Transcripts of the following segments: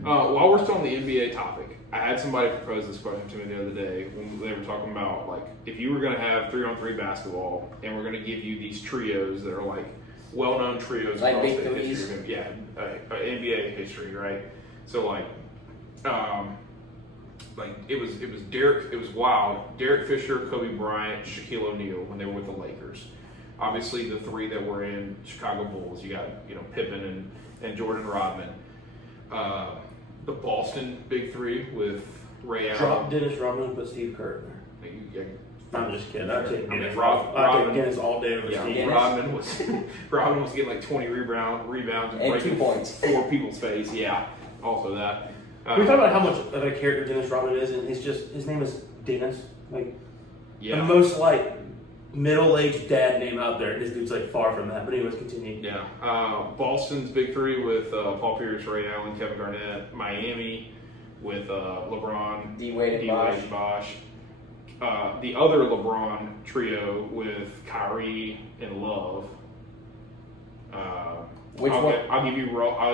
While we're still on the NBA topic, I had somebody propose this question to me the other day when they were talking about, like, if you were going to have 3-on-3 basketball and we're going to give you these trios that are, like, well-known trios like across big the threes. history of NBA history, right? So, like it was Derek. It was wild. Derek Fisher, Kobe Bryant, Shaquille O'Neal when they were with the Lakers. Obviously, the three that were in Chicago Bulls. You got Pippen and Jordan Rodman. The Boston Big Three with Ray Allen. Drop Dennis Rodman, put Steve Kerr in there. I'm just kidding. I take Dennis all day over Steve. Rodman was getting like 20 rebounds and breaking 2 points. 4 people's face. Yeah, also that. Can we talk about how much of a character Dennis Rodman is? And his name is Dennis. Like the most like middle-aged dad name out there. This dude's like far from that. But anyways, continue. Yeah. Boston's Big Three with Paul Pierce, Ray Allen, Kevin Garnett. Miami with LeBron, D-Wade and Bosh. The other LeBron trio with Kyrie and Love. Which one? I'll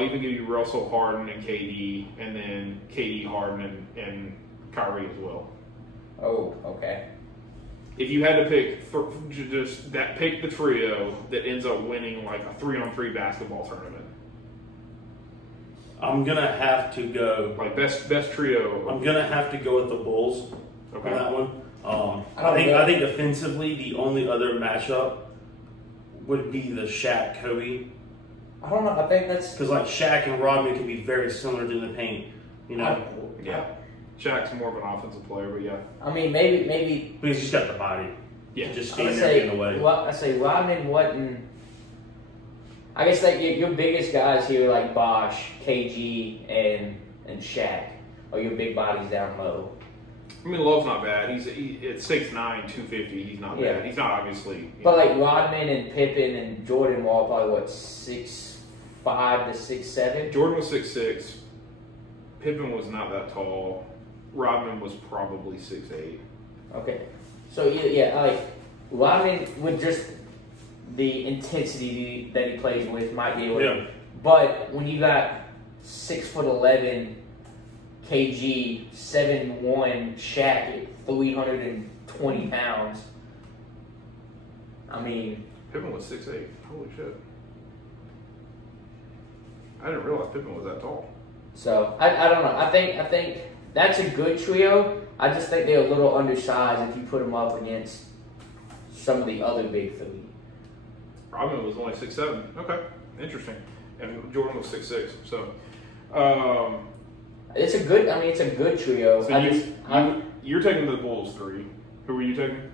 even give you Russell, Harden, and KD, and then KD, Harden, and Kyrie as well. Oh, okay. If you had to pick, pick the trio that ends up winning like a 3-on-3 basketball tournament. I'm gonna have to go like best trio. I'm gonna have to go with the Bulls on that one. I think defensively, the only other matchup would be the Shaq Kobe. I don't know. I think that's because like Shaq and Rodman can be very similar in the paint. Yeah. Shaq's more of an offensive player, but yeah. I mean, maybe. But he's just got the body. Yeah. Just stand there in the way. Well, I say Rodman wasn't. I guess like your biggest guys here, like Bosh, KG, and Shaq, are your big bodies down low. I mean, Love's not bad. He's at 6'9", 250. He's not bad. He's not obviously. But like Rodman and Pippen and Jordan were all probably what 6'5" to 6'7". Jordan was 6'6". Pippen was not that tall. Rodman was probably 6'8". Okay, so like Rodman with just the intensity that he plays with might be able to. Yeah. But when you got 6'11" KG, 7'1" Shaq at 320 pounds. I mean, Pippen was 6'8". Holy shit! I didn't realize Pippen was that tall. So I don't know. I think that's a good trio. I just think they're a little undersized if you put them up against some of the other big three. Rodman was only 6'7". Okay, interesting. And Jordan was 6'6". So. It's a good trio. So you're taking the Bulls 3. Who were you taking?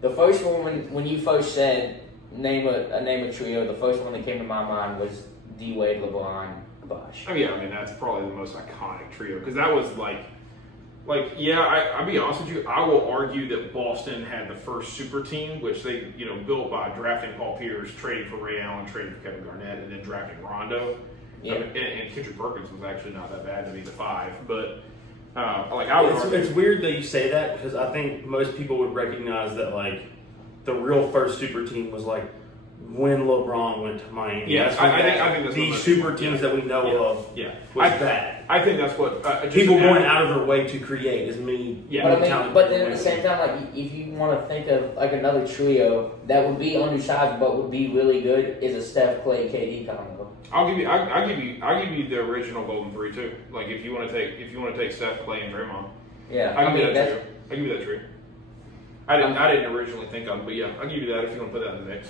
The first one when you first said name a trio, the first one that came to my mind was D-Wade, LeBron, Bosh. Oh yeah, I mean that's probably the most iconic trio because that was I'll be honest with you. I will argue that Boston had the first super team, which they built by drafting Paul Pierce, trading for Ray Allen, trading for Kevin Garnett, and then drafting Rondo. Yeah. And Kendrick Perkins was actually not that bad to be the 5, but I would argue. It's weird that you say that because I think most people would recognize that like the real first super team was like when LeBron went to Miami. Yeah, I think that's these super teams that we know of. Yeah, was that. I think that's what people going out of their way to create as many. Yeah, but then at the same time, like if you want to think of like another trio that would be undersized but would be really good, is a Steph, Clay, KD combo. I'll give you the original Golden 3 too. Like if you want to take Steph, Clay, and Draymond. Yeah, I'll give you that trio. I didn't originally think of it, but yeah, I'll give you that if you want to put that in the mix.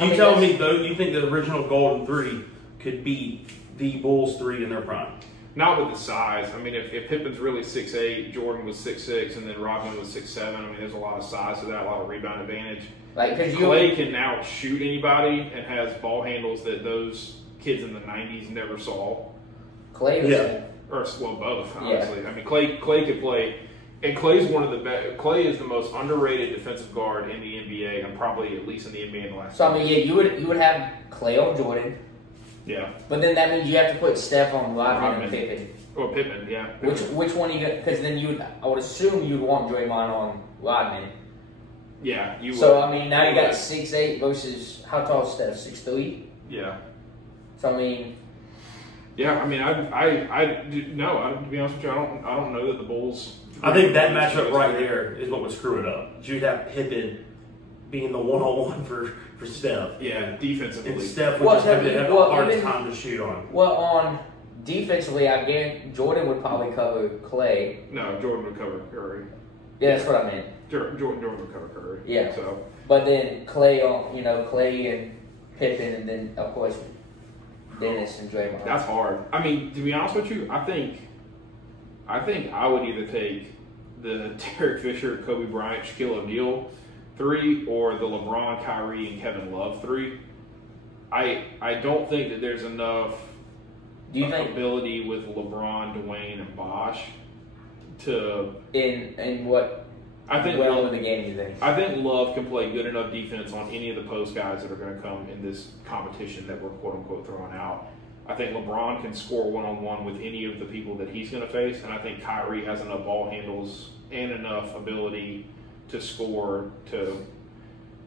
You tell me though, you think the original Golden 3 could beat the Bulls 3 in their prime? Not with the size. I mean, if Pippen's really 6'8", Jordan was 6'6", and then Rodman was 6'7", I mean, there's a lot of size to that, a lot of rebound advantage. Like, Clay can now shoot anybody and has ball handles that those kids in the 90s never saw. Clay was both, honestly. Yeah. I mean, Clay could play, and Clay's one of the best. Clay is the most underrated defensive guard in the NBA, and probably at least in the NBA in the last. So I mean, yeah, you would have Clay on Jordan. Yeah. But then that means you have to put Steph on Rodman and Pippen. Or Pippen, yeah. Which one you got? Because then I would assume you'd want Draymond on Rodman. Yeah, you would. So I mean, now you got 6'8" versus how tall is Steph? 6'3". Yeah. So I mean, Yeah, I mean, to be honest with you, I don't know that the Bulls. I think that matchup right there is what would screw it up. You'd have Pippen being the one-on-one for Steph. Yeah, defensively. And Steph would just have the hardest time to shoot on. Well, on defensively, I guarantee Jordan would probably cover Clay. No, Jordan would cover Curry. Yeah, that's what I meant. Jordan would cover Curry. Yeah. So, but then Clay and Pippen, and then of course Dennis and Draymond. That's hard. I mean, to be honest with you, I think I would either take the Derek Fisher, Kobe Bryant, Shaquille O'Neal 3, or the LeBron, Kyrie, and Kevin Love 3. I don't think that there's enough ability with LeBron, Dwayne, and Bosh to in what. I think well in the game, you think? I think Love can play good enough defense on any of the post guys that are going to come in this competition that we're quote unquote throwing out. I think LeBron can score one-on-one with any of the people that he's going to face, and I think Kyrie has enough ball handles and enough ability to score to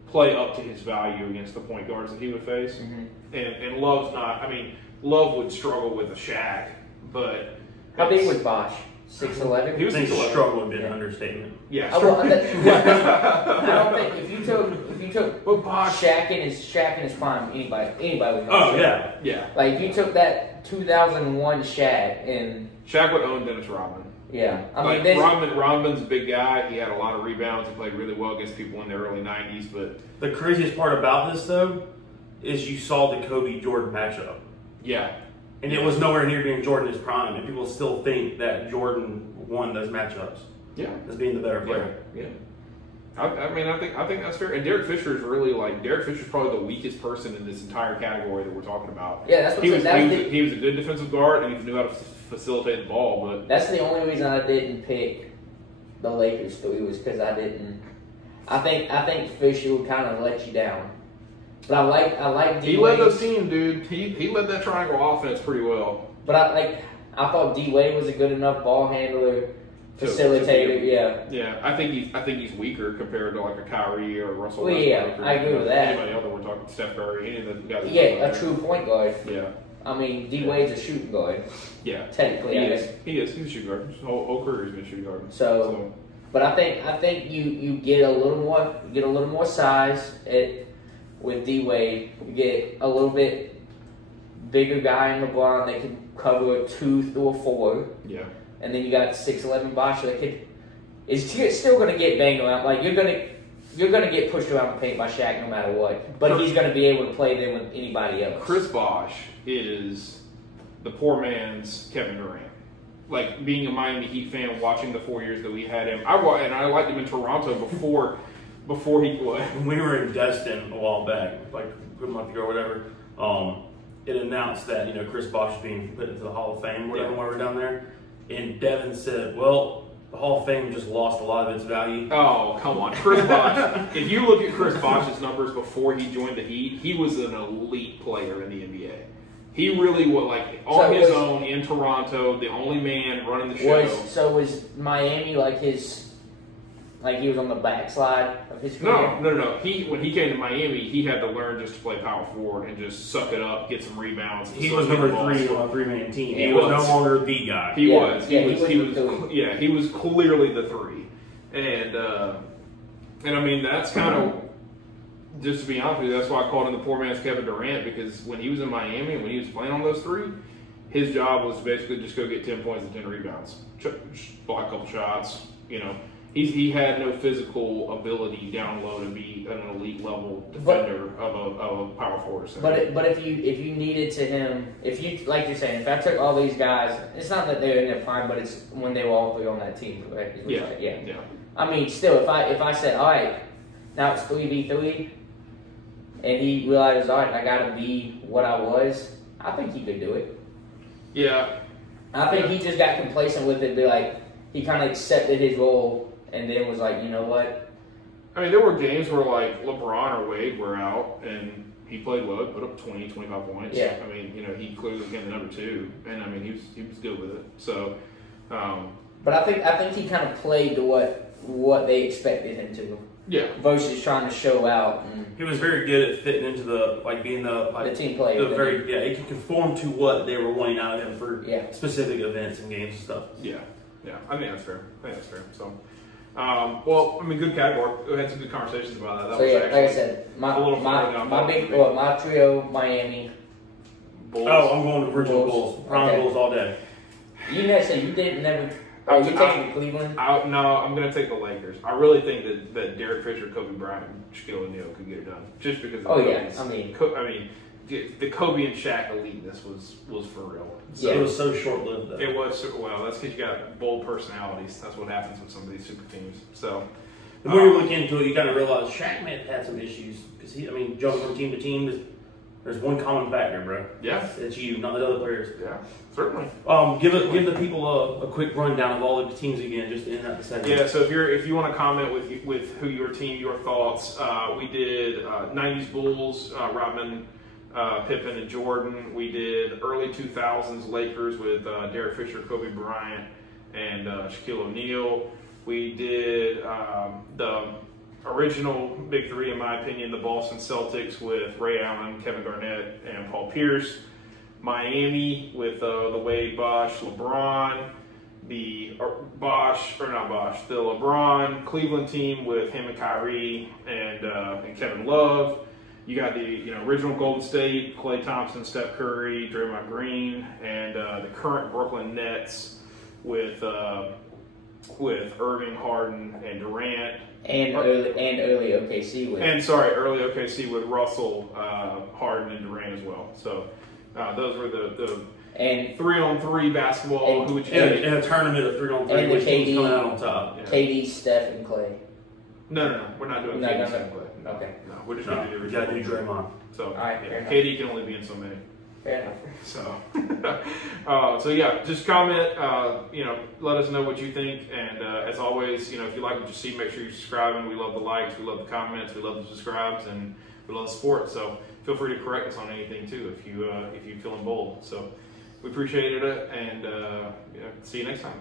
play up to his value against the point guards that he would face. Mm-hmm. And Love's not. I mean, Love would struggle with a Shaq, but how big was Bosh? 6'11"? He was 6'11". Struggle would be an understatement. Yeah. I don't think if you took Shaq in his prime, anybody would know. Oh yeah, yeah. Like if you took that 2001 Shaq and Shaq would own Dennis Rodman. Yeah, I mean, Rodman's a big guy. He had a lot of rebounds. He played really well against people in the early '90s. But the craziest part about this though is you saw the Kobe Jordan matchup. Yeah. And it was nowhere near being Jordan's prime, and people still think that Jordan won those matchups. Yeah, as being the better player. Yeah. I mean, I think that's fair. And Derek Fisher is really Derek Fisher's probably the weakest person in this entire category that we're talking about. Yeah, that's what he was a good defensive guard, and he knew how to facilitate the ball. But that's the only reason I didn't pick the Lakers 3 was because I didn't. I think Fisher would kind of let you down. But I like D. He led those teams, dude. He led that triangle offense pretty well. But I thought D Wade was a good enough ball handler, facilitator. Yeah. I think he's weaker compared to like a Kyrie or Russell. Well, Westbrook, I agree with that. Anybody else that we're talking, Steph Curry, any of the guys. Yeah, a true point guard. Yeah. I mean, D Wade's a shooting guard. Yeah. Technically, he is. He's a shooting guard. His whole career has been a shooting guard. So, but I think you get a little more size with D Wade. You get a little bit bigger guy in LeBron that can cover a 2 through a 4. Yeah. And then you got 6'11" Bosh that is still going to get banged around. Like you're going to get pushed around the paint by Shaq no matter what. But he's going to be able to play them with anybody else. Chris Bosh is the poor man's Kevin Durant. Like being a Miami Heat fan, watching the 4 years that we had him, I liked him in Toronto before he played. When we were in Destin a while back, like a month ago or whatever, it announced that Chris Bosh is being put into the Hall of Fame or whatever while we were down there. And Devin said, well, the Hall of Fame just lost a lot of its value. Oh, come on. Chris Bosh. If you look at Chris Bosh's numbers before he joined the Heat, he was an elite player in the NBA. He really was, on his own in Toronto, the only man running the show. Was Miami he was on the backside of his career? No. When he came to Miami, he had to learn just to play power forward and just suck it up, get some rebounds. He was number 3 on a 3-man team. He was no longer the guy. He was. He was clearly the 3. And I mean, that's kind of, just to be honest with you, that's why I called him the poor man's Kevin Durant, because when he was in Miami and when he was playing on those 3, his job was basically just go get 10 points and 10 rebounds, block a couple shots, He had no physical ability down low to be an elite level defender of a power forward. But if you needed to him, if you like you're saying, if I took all these guys, it's not that they're in their prime, but it's when they were all 3 on that team, correct? Yeah. I mean, still, if I said, all right, now it's 3v3, and he realized, all right, I got to be what I was, I think he could do it. Yeah. I think he just got complacent with it. Be like, he kind of accepted his role. And then was like, you know what? I mean, there were games where LeBron or Wade were out and he played well, put up 20, 25 points. Yeah. I mean, he clearly became the number 2, and I mean, he was good with it. So, but I think he kind of played to what they expected him to. Yeah. versus trying to show out and He was very good at fitting into the being the the team player. the very he could conform to what they were wanting out of him for Yeah. specific events and games and stuff. Yeah. I think that's fair. So, well, I mean, good category. We had some good conversations about that. That So was yeah, actually like I said, a little further down my trio, Miami. Bulls. Oh, I'm going to original Bulls. Bulls, prime Okay. Bulls all day. You never said you didn't never. Oh, you taking Cleveland? No, I'm going to take the Lakers. I really think that Derek Fisher, Kobe Bryant, and Shaquille O'Neal could get it done. Just because of Kobe's- I mean, the Kobe and Shaq eliteness was for real. So It was so short lived though. It was, well, that's because you got bold personalities. That's what happens with some of these super teams. So, The more you look into it, you kind of realize Shaq may have had some issues because jumping from team to team, there's one common factor, bro. yeah, It's you, not the other players. yeah, certainly. Give the people a quick rundown of all the teams again, just in that segment. Yeah, so if you want to comment with who your team, your thoughts, we did 90s Bulls, Rodman, Pippen, and Jordan. We did early 2000s Lakers with Derek Fisher, Kobe Bryant, and Shaquille O'Neal. We did the original Big Three, in my opinion, the Boston Celtics with Ray Allen, Kevin Garnett, and Paul Pierce. Miami with the Wade, Bosh, LeBron. The LeBron Cleveland team with him and Kyrie and Kevin Love. You got the original Golden State, Klay Thompson, Steph Curry, Draymond Green, and the current Brooklyn Nets with Irving, Harden, and Durant. and early OKC with. Early OKC with Russell, Harden, and Durant as well. So those were the and 3-on-3 basketball. And- Who would you In take? a tournament of 3-on-3, And the which team's KD coming out on top? Yeah. KD, Steph, and Clay. No, we're not doing No, KD no, second no. play. Okay. No, we're just No, going to do the you got to do original. Draymond. So Alright, fair enough. KD can only be in so many. Fair enough. So yeah, just comment. Let us know what you think. And as always, if you like what you see, make sure you're subscribing. We love the likes, we love the comments, we love the subscribes, and we love the support. So feel free to correct us on anything too if you feeling bold. So we appreciate it, and see you next time.